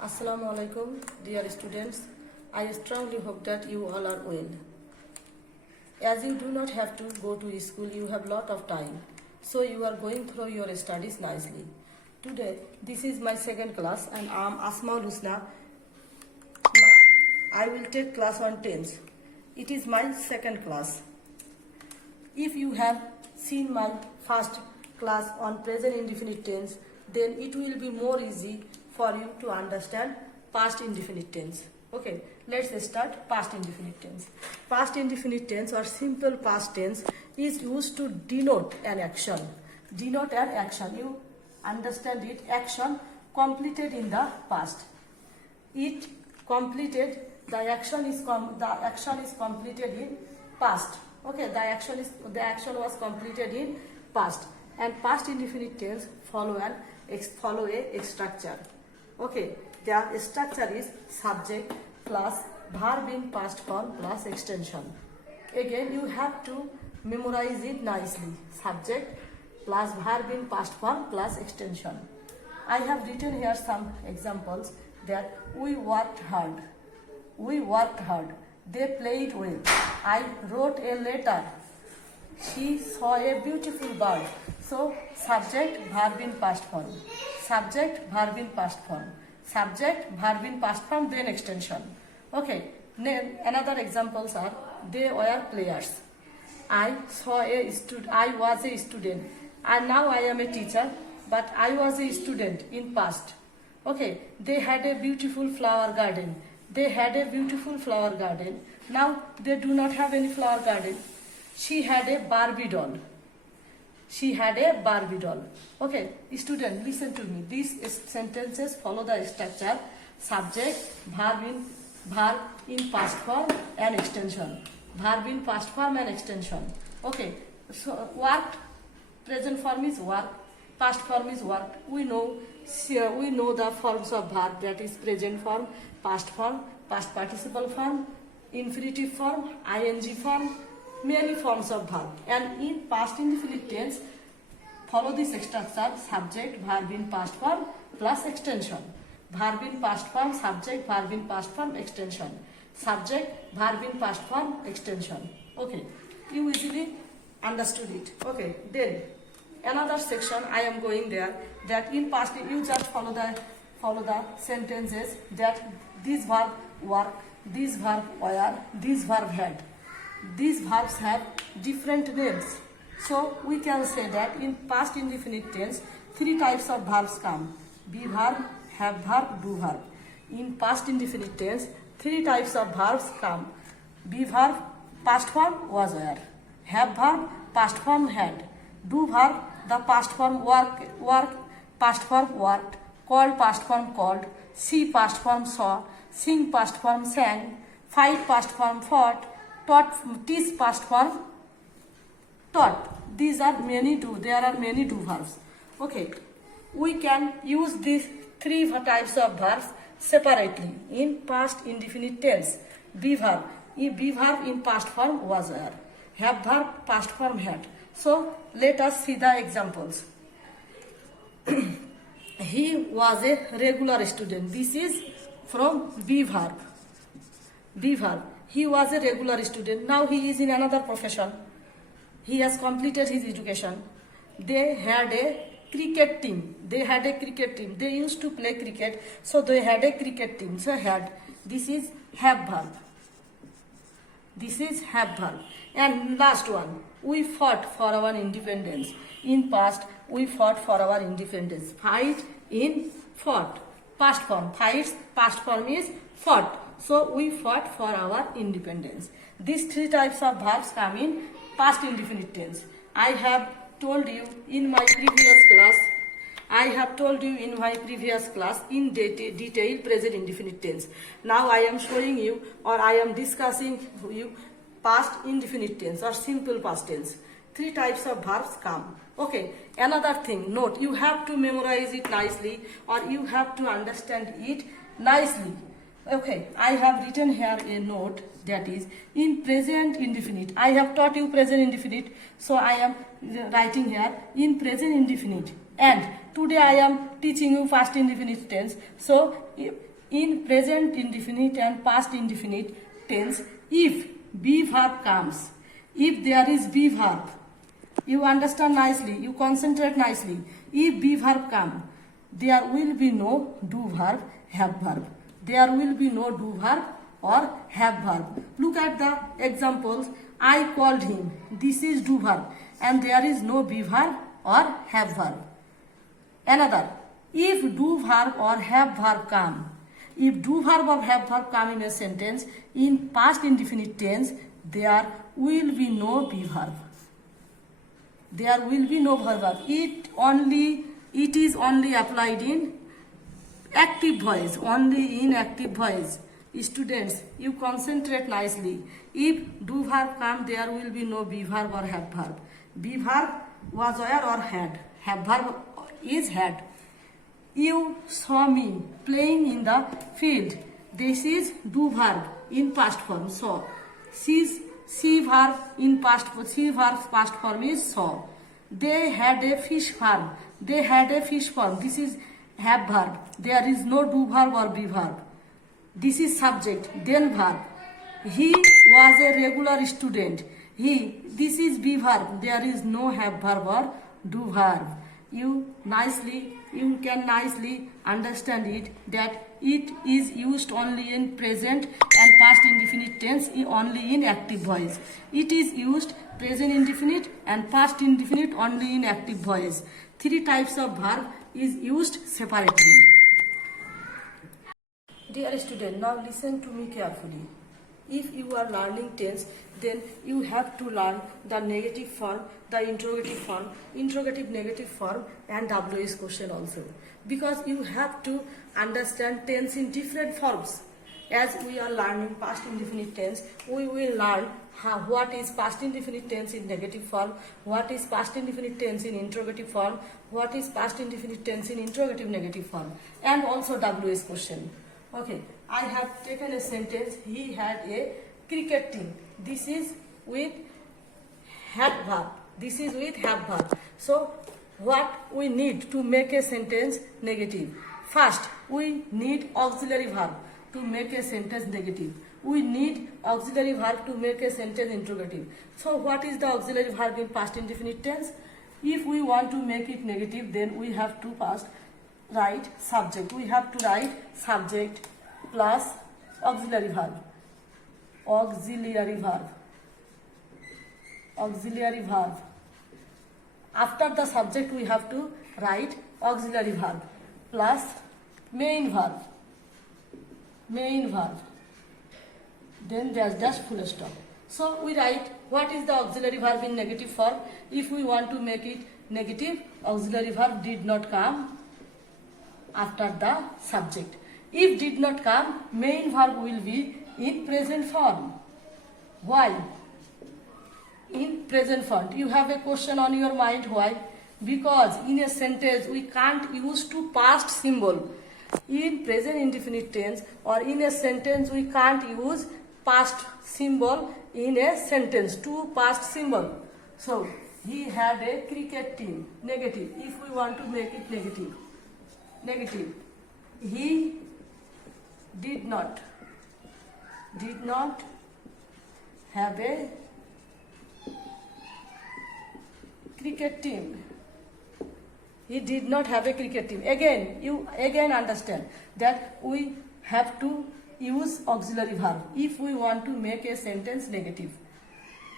Assalamu alaikum, dear students. I strongly hope that you all are well. As you do not have to go to school, you have lot of time. So you are going through your studies nicely. Today, this is my second class and I am Asmaul Husna. I will take class on tense. It is my second class. If you have seen my first class on present indefinite tense, then it will be more easy for you to understand past indefinite tense. Okay, let's start past indefinite tense. Past indefinite tense or simple past tense is used to denote an action. Denote an action. You understand it? Action completed in the past. It completed. The action is completed in past. Okay, the action was completed in past, and past indefinite tense follow a structure. Okay, the structure is subject plus verb in past form plus extension. Again, you have to memorize it nicely. Subject plus verb in past form plus extension. I have written here some examples that we worked hard. We worked hard. They played well. I wrote a letter. She saw a beautiful bird. So, subject, verb in past form. Subject, verb in past form. Subject, verb in past form, then extension. Okay. Another examples are, they were players. I was a student. And now I am a teacher, but I was a student in past. Okay. They had a beautiful flower garden. They had a beautiful flower garden. Now they do not have any flower garden. She had a Barbie doll. She had a Barbie doll. Okay, student, listen to me. These sentences follow the structure: subject, verb in past form and extension. Verb in past form and extension. Okay, so worked, present form is work, past form is worked. We know the forms of verb, that is present form, past participle form, infinitive form, ing form, many forms of verb. And in past indefinite tense, follow this structure: subject, verb in past form plus extension. Verb in past form, subject, verb in past form, extension. Subject, verb in past form, extension. Okay, you easily understood it. Okay, then another section I am going there, that in past you just follow the sentences that this verb work, this verb were, this verb had. These verbs have different names. So we can say that in past indefinite tense, three types of verbs come: be verb, have verb, do verb. In past indefinite tense, three types of verbs come: be verb, past form was were; have verb, past form had; do verb, the past form work, past form worked; call, past form called; see, past form saw; sing, past form sang; fight, past form fought; taught, teach, past form taught. There are many do verbs. Okay, we can use these three types of verbs separately in past indefinite tense. Be verb in past form was were; have verb, past form had. So let us see the examples. He was a regular student. This is from be verb. Be verb. He was a regular student. Now he is in another profession. He has completed his education. They had a cricket team. They used to play cricket. So they had a cricket team. So had. This is have verb. And last one. We fought for our independence. In past, we fought for our independence. Fight in fought. Past form. Fights, past form is fought. So we fought for our independence. These three types of verbs come in past indefinite tense. I have told you in my previous class in detail present indefinite tense. Now I am showing you, or I am discussing you, past indefinite tense or simple past tense. Three types of verbs come. Okay, another thing, note, you have to memorize it nicely or you have to understand it nicely. Okay, I have written here a note, that is in present indefinite. I have taught you present indefinite, so I am writing here in present indefinite. And today I am teaching you past indefinite tense. So in present indefinite and past indefinite tense, if be verb comes, if there is be verb, you understand nicely, you concentrate nicely. If be verb come, there will be no do verb, have verb. There will be no do verb or have verb. Look at the examples. I called him. This is do verb and there is no be verb or have verb. Another, if do verb or have verb come, if do verb or have verb come in a sentence in past indefinite tense, there will be no be verb. There will be no verb. It is only applied in active voice, only in active voice. Students, you concentrate nicely. If do verb come, there will be no be verb or have verb. Be verb was where or had. Have verb is had. You saw me playing in the field. This is do verb in past form. Saw. See verb in past form. See verb past form is saw. They had a fish farm. They had a fish farm. This is have verb. There is no do verb or be verb. This is subject, then verb. He was a regular student. This is be verb. There is no have verb or do verb. You can nicely understand it that it is used only in present and past indefinite tense, only in active voice. It is used present indefinite and past indefinite only in active voice. 3 types of verb is used separately. Dear student, now listen to me carefully. If you are learning tense, then you have to learn the negative form, the interrogative negative form and WS question also. Because you have to understand tense in different forms. As we are learning past indefinite tense, we will learn what is past indefinite tense in negative form, what is past indefinite tense in interrogative form, what is past indefinite tense in interrogative negative form, and also WS question. Okay, I have taken a sentence. He had a cricket team. This is with have verb. This is with have verb. So, what we need to make a sentence negative? First, we need auxiliary verb to make a sentence negative. We need auxiliary verb to make a sentence interrogative. So, what is the auxiliary verb in past indefinite tense? If we want to make it negative, then we have to first write subject. We have to write subject plus auxiliary verb. Auxiliary verb. Auxiliary verb. After the subject, we have to write auxiliary verb plus main verb. Main verb. Then there's just full stop. So we write what is the auxiliary verb in negative form. If we want to make it negative, auxiliary verb did not come after the subject. If did not come, main verb will be in present form. Why? In present form. You have a question on your mind. Why? Because in a sentence we can't use to past symbol. In present indefinite tense or in a sentence we can't use past symbol in a sentence, to past symbol. So he had a cricket team. Negative. If we want to make it negative. Negative. He did not have a cricket team. He did not have a cricket team. Again, you understand that we have to use auxiliary verb. If we want to make a sentence negative,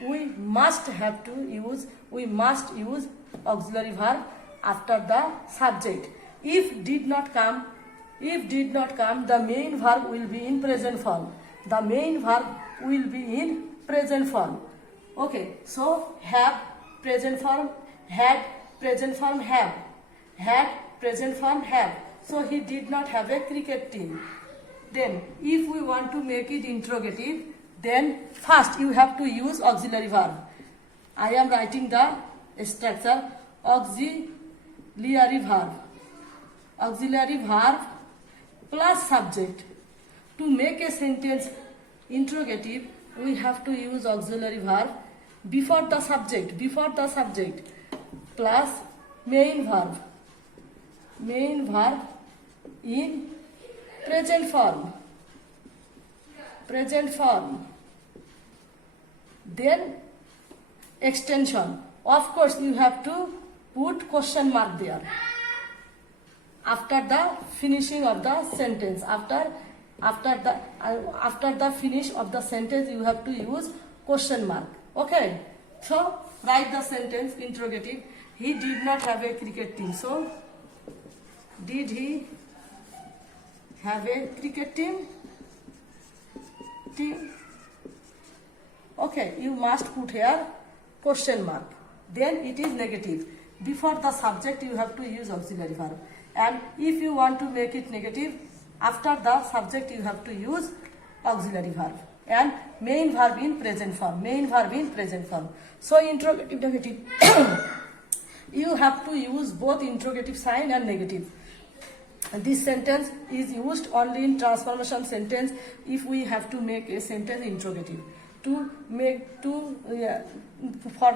we must use auxiliary verb after the subject. If did not come, the main verb will be in present form. The main verb will be in present form. Okay, so have present form, had present form, have, had present form, have. So he did not have a cricket team. Then if we want to make it interrogative, then first you have to use auxiliary verb. I am writing the structure. Auxiliary verb. Auxiliary verb plus subject. To make a sentence interrogative, we have to use auxiliary verb before the subject, plus main verb in present form, then extension. Of course, you have to put question mark there after the finishing of the sentence. After the finish of the sentence, you have to use question mark. Okay, so write the sentence interrogative. He did not have a cricket team. So did he have a cricket team? Okay, you must put here question mark. Then it is negative. Before the subject you have to use auxiliary verb. And if you want to make it negative, after the subject you have to use auxiliary verb. And main verb in present form. So interrogative negative. You have to use both interrogative sign and negative. This sentence is used only in transformation sentence if we have to make a sentence interrogative. For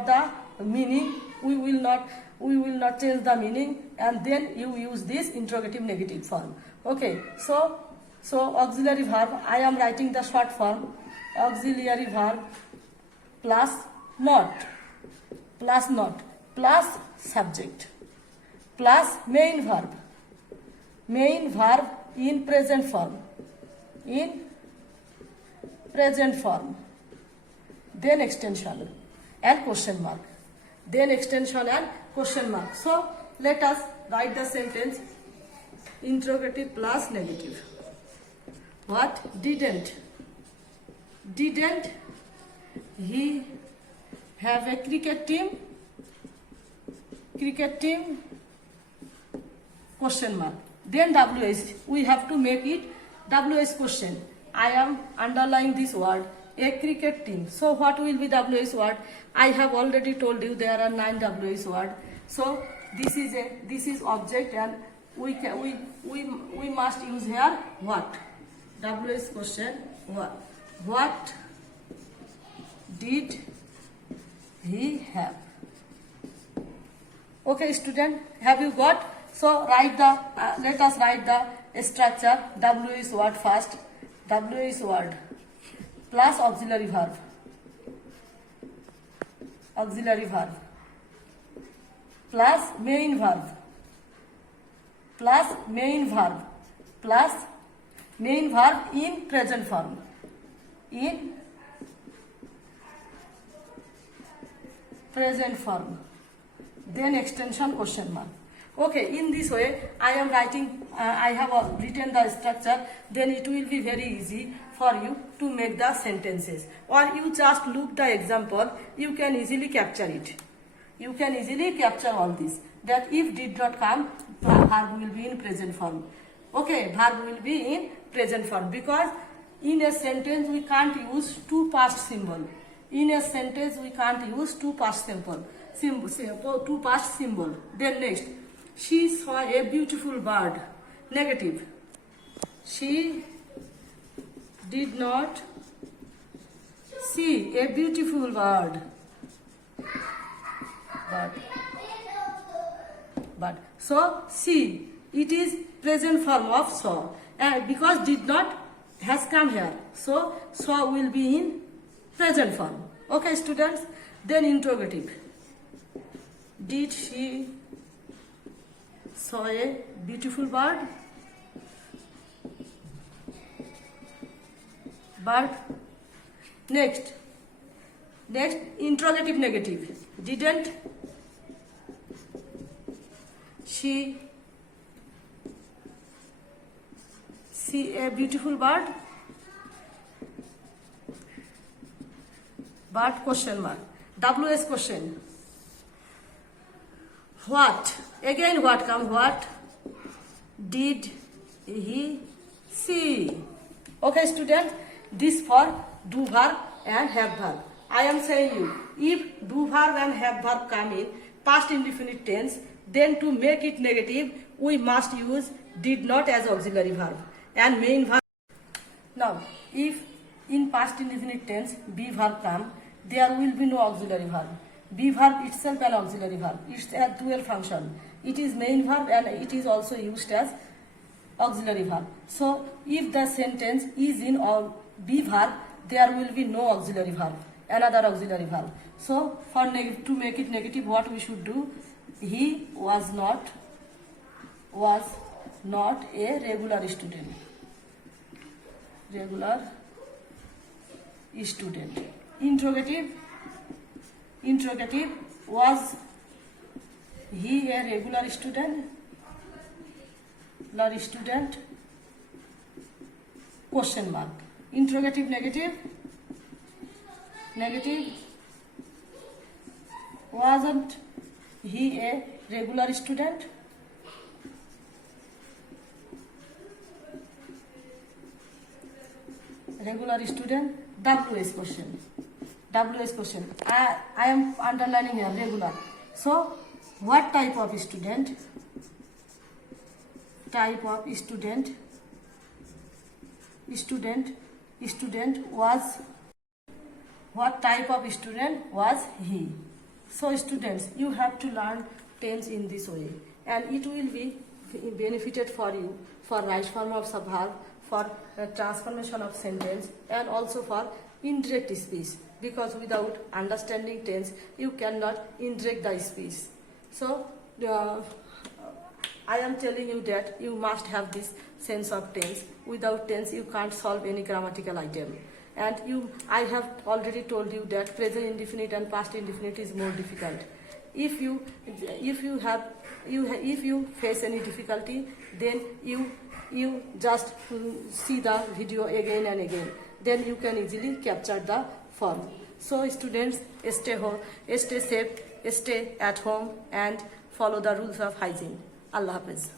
the meaning, we will not change the meaning, and then you use this interrogative negative form. Okay, so auxiliary verb, I am writing the short form. Auxiliary verb plus not, plus subject, plus main verb in present form, then extension and question mark, So let us write the sentence interrogative plus negative. What? Didn't he have a cricket team? Question mark. Then WH, we have to make it WH question. I am underlining this word, a cricket team. So what will be WH word? I have already told you there are 9 WH words. So this is object, and we must use here what? WH question what? What did he have? Okay, student, have you got? So let us write the structure. WH word first. WH word plus auxiliary verb plus main verb in present form, then extension question mark. Okay, in this way I have written the structure. Then it will be very easy for you to make the sentences, or you just look the example, you can easily capture it. You can easily capture all this, that if did not come, verb will be in present form. Okay, verb will be in present form, because in a sentence we can't use two past symbol. Two past symbol. Then next, she saw a beautiful bird. Negative. She did not see a beautiful bird. So see, it is present form of saw, and because did not has come here, so saw will be in present form. Okay, students. Then interrogative. Did she saw a beautiful bird? Next interrogative negative. Didn't she see a beautiful bird? Question mark. WS question. What? Again what come? What did he see? Okay, students, this for do verb and have verb. I am saying you, if do verb and have verb come in past indefinite tense, then to make it negative, we must use did not as auxiliary verb and main verb. Now, if in past indefinite tense be verb come, there will be no auxiliary verb. Be verb itself an auxiliary verb. It's a dual function. It is main verb and it is also used as auxiliary verb. So if the sentence is in or be verb, there will be no auxiliary verb, another auxiliary verb. So for to make it negative, what we should do? He was not a regular student. Regular student. Interrogative. Was he a regular student? Regular student. Question mark. Interrogative negative. Wasn't he a regular student? Regular student. WS question. I am underlining here regular. So what type of student? Student was. What type of student was he? So students, you have to learn tense in this way, and it will be benefited for you for right form of verb, for transformation of sentence, and also for indirect speech, because without understanding tense you cannot indirect the speech. So I am telling you that you must have this sense of tense. Without tense you can't solve any grammatical item. And I have already told you that present indefinite and past indefinite is more difficult. If you face any difficulty, then you just see the video again and again. Then you can easily capture the form. So students, stay safe, stay at home, and follow the rules of hygiene. Allah Hafiz.